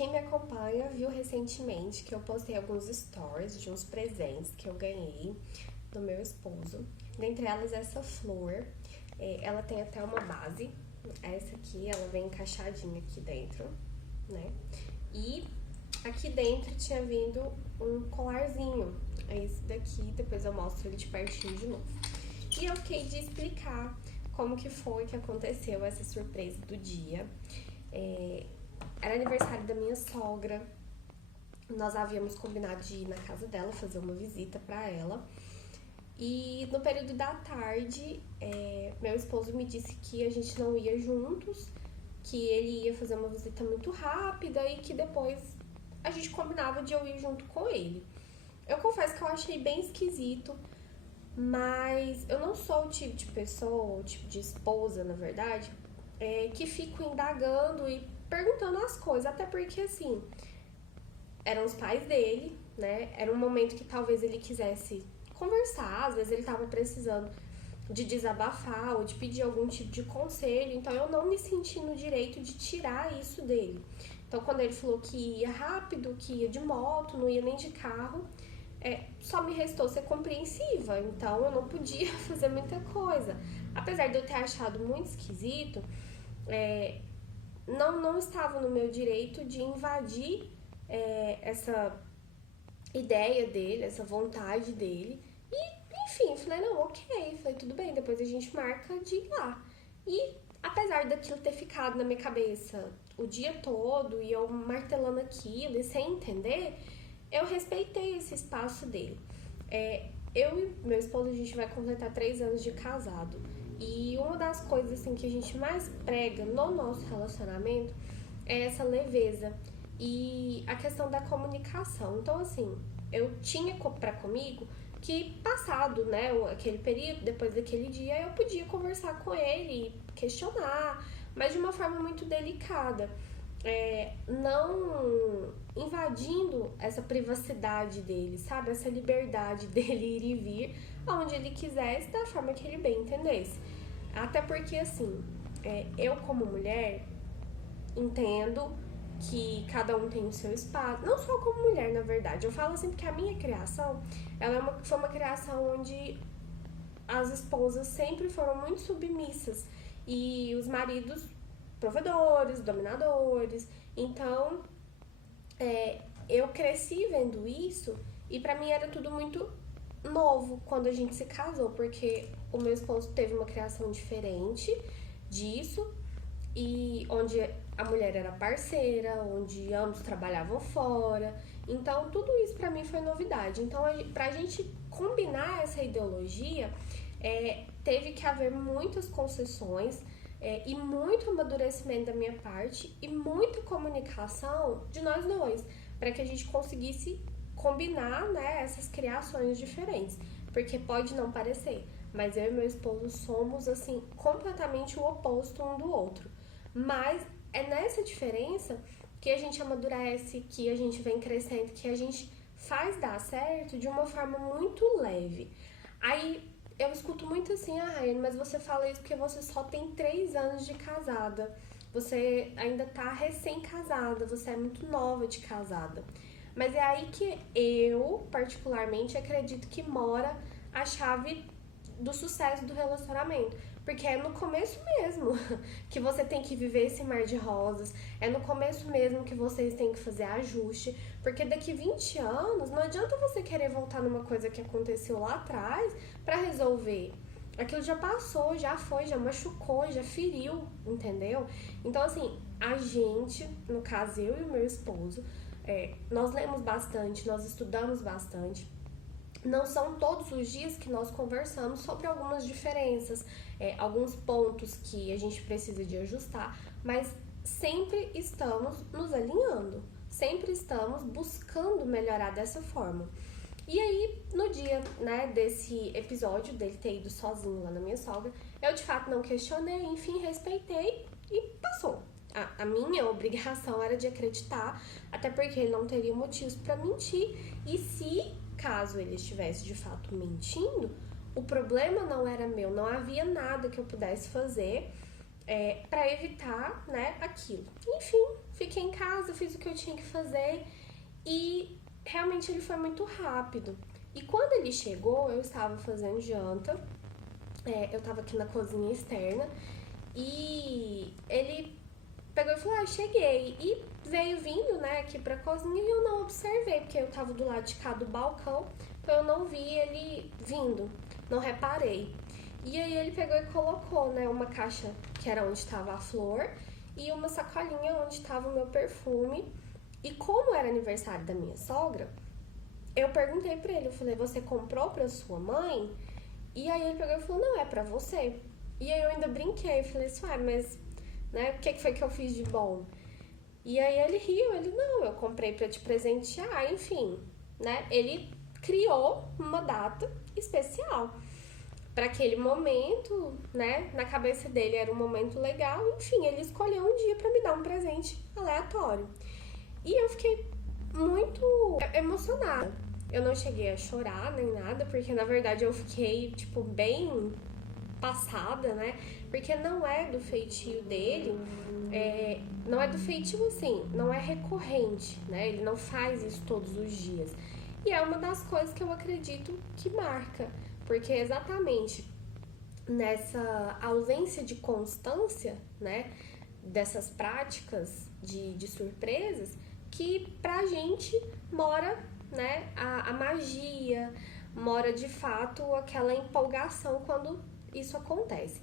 Quem me acompanha viu recentemente que eu postei alguns stories de uns presentes que eu ganhei do meu esposo. Dentre elas, essa flor. Ela tem até uma base. Essa aqui, ela vem encaixadinha aqui dentro, né? E aqui dentro tinha vindo um colarzinho. É esse daqui, depois eu mostro ele de pertinho de novo. E eu fiquei de explicar como que foi que aconteceu essa surpresa do dia. Era aniversário da minha sogra. Nós havíamos combinado de ir na casa dela, fazer uma visita pra ela. E no período da tarde, meu esposo me disse que a gente não ia juntos, que ele ia fazer uma visita muito rápida e que depois a gente combinava de eu ir junto com ele. Eu confesso que eu achei bem esquisito, mas eu não sou o tipo de pessoa, o tipo de esposa, na verdade, que fico indagando e perguntando as coisas, até porque, assim, eram os pais dele, né? Era um momento que talvez ele quisesse conversar, às vezes ele tava precisando de desabafar ou de pedir algum tipo de conselho, então eu não me senti no direito de tirar isso dele. Então, quando ele falou que ia rápido, que ia de moto, não ia nem de carro, só me restou ser compreensiva, então eu não podia fazer muita coisa. Apesar de eu ter achado muito esquisito, não estava no meu direito de invadir essa ideia dele, essa vontade dele. E, enfim, falei, não, ok, falei, tudo bem, depois a gente marca de ir lá. E, apesar daquilo ter ficado na minha cabeça o dia todo, e eu martelando aquilo e sem entender, eu respeitei esse espaço dele. Eu e meu esposo, a gente vai completar 3 anos de casado. E uma das coisas assim que a gente mais prega no nosso relacionamento é essa leveza e a questão da comunicação. Então, assim, eu tinha pra comigo que passado, né, aquele período, depois daquele dia, eu podia conversar com ele, questionar, mas de uma forma muito delicada. Não invadindo essa privacidade dele, sabe? Essa liberdade dele ir e vir aonde ele quisesse, da forma que ele bem entendesse. Até porque, assim, eu como mulher entendo que cada um tem o seu espaço, não só como mulher, na verdade. Eu falo assim porque a minha criação, foi uma criação onde as esposas sempre foram muito submissas e os maridos provedores, dominadores. Então, eu cresci vendo isso e pra mim era tudo muito novo quando a gente se casou, porque o meu esposo teve uma criação diferente disso e onde a mulher era parceira, onde ambos trabalhavam fora. Então, tudo isso pra mim foi novidade. Então, pra gente combinar essa ideologia, teve que haver muitas concessões, e muito amadurecimento da minha parte e muita comunicação de nós dois, para que a gente conseguisse combinar, né, essas criações diferentes. Porque pode não parecer, mas eu e meu esposo somos, assim, completamente o oposto um do outro. Mas é nessa diferença que a gente amadurece, que a gente vem crescendo, que a gente faz dar certo de uma forma muito leve. Aí eu escuto muito assim, Raiane, mas você fala isso porque você só tem 3 anos de casada. Você ainda tá recém-casada, você é muito nova de casada. Mas é aí que eu, particularmente, acredito que mora a chave do sucesso do relacionamento. Porque é no começo mesmo que você tem que viver esse mar de rosas, é no começo mesmo que vocês têm que fazer ajuste, porque daqui 20 anos não adianta você querer voltar numa coisa que aconteceu lá atrás pra resolver. Aquilo já passou, já foi, já machucou, já feriu, entendeu? Então, assim, a gente, no caso eu e o meu esposo, nós lemos bastante, nós estudamos bastante. Não são todos os dias que nós conversamos sobre algumas diferenças, alguns pontos que a gente precisa de ajustar, mas sempre estamos nos alinhando, sempre estamos buscando melhorar dessa forma. E aí, no dia, né, desse episódio dele ter ido sozinho lá na minha sogra, eu de fato não questionei, enfim, respeitei e passou. A minha obrigação era de acreditar, até porque ele não teria motivos para mentir, e se caso ele estivesse de fato mentindo, o problema não era meu, não havia nada que eu pudesse fazer para evitar, né, aquilo. Enfim, fiquei em casa, fiz o que eu tinha que fazer e realmente ele foi muito rápido. E quando ele chegou, eu estava fazendo janta, eu estava aqui na cozinha externa e ele pegou e falou, cheguei. E veio vindo, né, aqui pra cozinha e eu não observei, porque eu tava do lado de cá do balcão, então eu não vi ele vindo, não reparei. E aí ele pegou e colocou, né, uma caixa que era onde tava a flor e uma sacolinha onde tava o meu perfume. E como era aniversário da minha sogra, eu perguntei pra ele, eu falei, você comprou pra sua mãe? E aí ele pegou e falou, não, é pra você. E aí eu ainda brinquei, falei assim, mas, né, o que foi que eu fiz de bom? E aí ele riu, ele, não, eu comprei pra te presentear, enfim, né, ele criou uma data especial para aquele momento, né, na cabeça dele era um momento legal, enfim, ele escolheu um dia pra me dar um presente aleatório. E eu fiquei muito emocionada. Eu não cheguei a chorar nem nada, porque na verdade eu fiquei, tipo, bem passada, né? Porque não é do feitio dele, não é do feitio assim, não é recorrente, né? Ele não faz isso todos os dias. E é uma das coisas que eu acredito que marca, porque exatamente nessa ausência de constância, né? Dessas práticas de surpresas, que pra gente mora, né, a magia, mora de fato aquela empolgação quando isso acontece.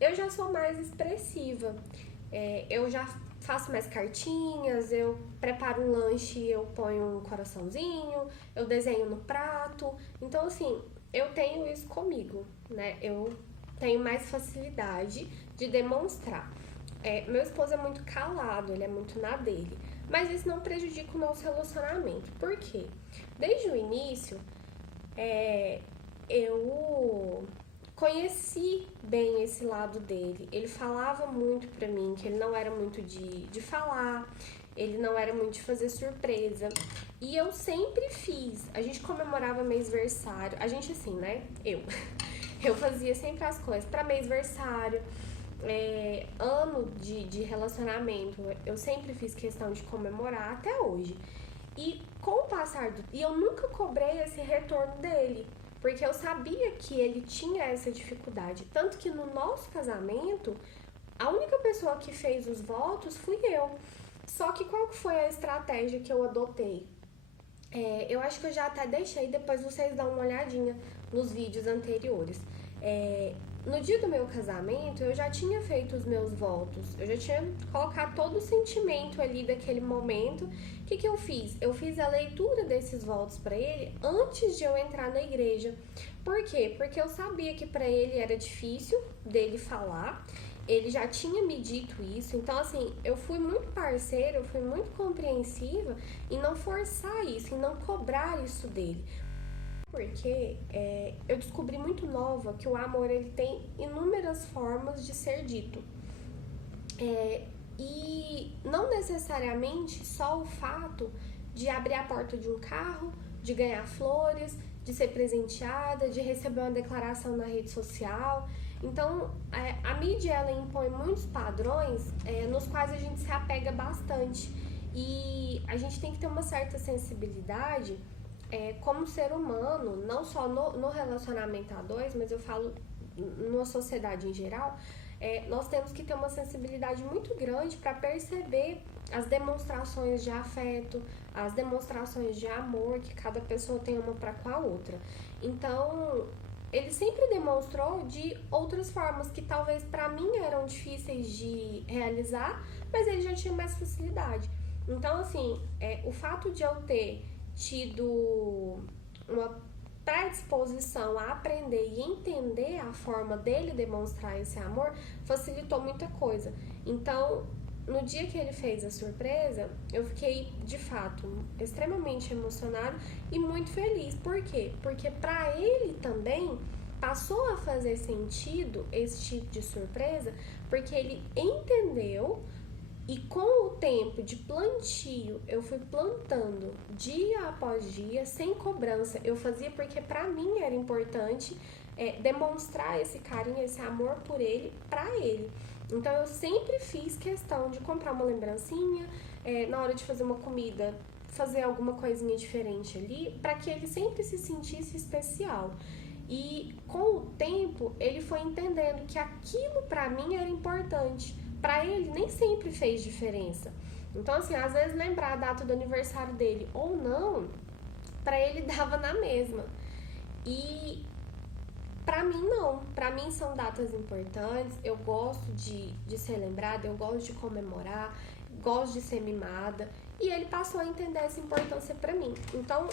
Eu já sou mais expressiva, eu já faço mais cartinhas, eu preparo um lanche, eu ponho um coraçãozinho, eu desenho no prato, então assim, eu tenho isso comigo, né, eu tenho mais facilidade de demonstrar. Meu esposo é muito calado, ele é muito na dele, mas isso não prejudica o nosso relacionamento. Por quê? Desde o início, eu conheci bem esse lado dele. Ele falava muito pra mim que ele não era muito de falar, ele não era muito de fazer surpresa. E eu sempre fiz. A gente comemorava mêsversário, a gente assim, né? Eu fazia sempre as coisas pra mêsversário. Ano de relacionamento, eu sempre fiz questão de comemorar até hoje. E com o passar do... E eu nunca cobrei esse retorno dele, porque eu sabia que ele tinha essa dificuldade. Tanto que no nosso casamento, a única pessoa que fez os votos fui eu. Só que qual foi a estratégia que eu adotei? Eu acho que eu já até deixei, depois vocês dão uma olhadinha nos vídeos anteriores. No dia do meu casamento, eu já tinha feito os meus votos, eu já tinha colocado todo o sentimento ali daquele momento. O que eu fiz? Eu fiz a leitura desses votos para ele antes de eu entrar na igreja. Por quê? Porque eu sabia que para ele era difícil dele falar, ele já tinha me dito isso, então assim, eu fui muito parceira, eu fui muito compreensiva em não forçar isso, em não cobrar isso dele. Porque eu descobri muito nova que o amor ele tem inúmeras formas de ser dito. E não necessariamente só o fato de abrir a porta de um carro, de ganhar flores, de ser presenteada, de receber uma declaração na rede social. Então, a mídia ela impõe muitos padrões nos quais a gente se apega bastante. E a gente tem que ter uma certa sensibilidade como ser humano, não só no relacionamento a dois, mas eu falo numa sociedade em geral, nós temos que ter uma sensibilidade muito grande para perceber as demonstrações de afeto, as demonstrações de amor que cada pessoa tem uma para com a outra. Então, ele sempre demonstrou de outras formas que talvez para mim eram difíceis de realizar, mas ele já tinha mais facilidade. Então, assim, o fato de eu ter tido uma predisposição a aprender e entender a forma dele demonstrar esse amor facilitou muita coisa. Então, no dia que ele fez a surpresa, eu fiquei, de fato, extremamente emocionada e muito feliz. Por quê? Porque para ele também passou a fazer sentido esse tipo de surpresa, porque ele entendeu. E com o tempo de plantio, eu fui plantando dia após dia, sem cobrança. Eu fazia porque para mim era importante demonstrar esse carinho, esse amor por ele, para ele. Então eu sempre fiz questão de comprar uma lembrancinha, na hora de fazer uma comida, fazer alguma coisinha diferente ali, para que ele sempre se sentisse especial. E com o tempo, ele foi entendendo que aquilo pra mim era importante. Pra ele nem sempre fez diferença. Então, assim, às vezes lembrar a data do aniversário dele ou não, pra ele dava na mesma. E pra mim não, pra mim são datas importantes, eu gosto de ser lembrada, eu gosto de comemorar, gosto de ser mimada, e ele passou a entender essa importância pra mim. Então,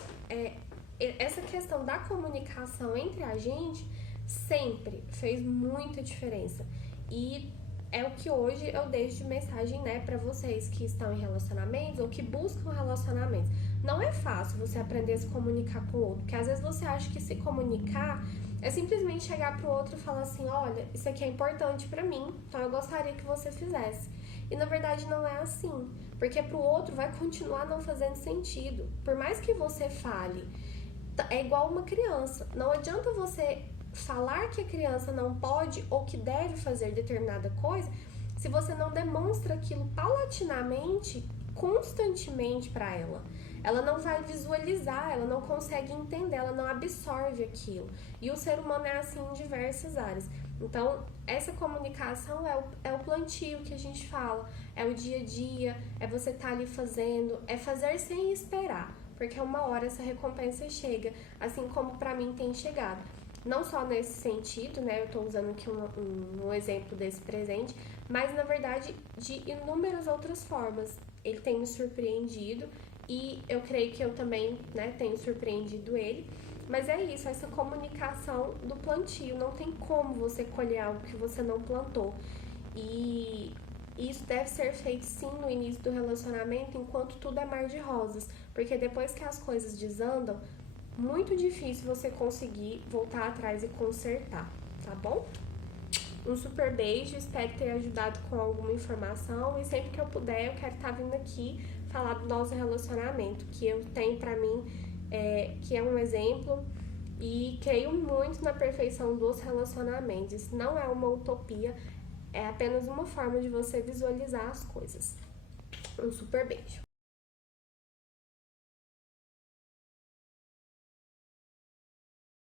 essa questão da comunicação entre a gente sempre fez muita diferença. E é o que hoje eu deixo de mensagem, né, pra vocês que estão em relacionamentos ou que buscam relacionamentos. Não é fácil você aprender a se comunicar com o outro, porque às vezes você acha que se comunicar é simplesmente chegar pro outro e falar assim, olha, isso aqui é importante pra mim, então eu gostaria que você fizesse. E na verdade não é assim, porque pro outro vai continuar não fazendo sentido. Por mais que você fale, é igual uma criança. Não adianta você falar que a criança não pode ou que deve fazer determinada coisa se você não demonstra aquilo paulatinamente, constantemente para ela. Ela não vai visualizar, ela não consegue entender, ela não absorve aquilo. E o ser humano é assim em diversas áreas. Então, essa comunicação é o plantio que a gente fala, é o dia a dia, é você estar ali fazendo, é fazer sem esperar, porque uma hora essa recompensa chega, assim como para mim tem chegado. Não só nesse sentido, né, eu estou usando aqui um exemplo desse presente, mas na verdade de inúmeras outras formas. Ele tem me surpreendido e eu creio que eu também, né, tenho surpreendido ele. Mas é isso, essa comunicação do plantio. Não tem como você colher algo que você não plantou. E isso deve ser feito sim no início do relacionamento, enquanto tudo é mar de rosas. Porque depois que as coisas desandam, muito difícil você conseguir voltar atrás e consertar, tá bom? Um super beijo, espero ter ajudado com alguma informação. E sempre que eu puder, eu quero estar vindo aqui falar do nosso relacionamento, que eu tenho pra mim, que é um exemplo, e creio muito na perfeição dos relacionamentos. Isso não é uma utopia, é apenas uma forma de você visualizar as coisas. Um super beijo.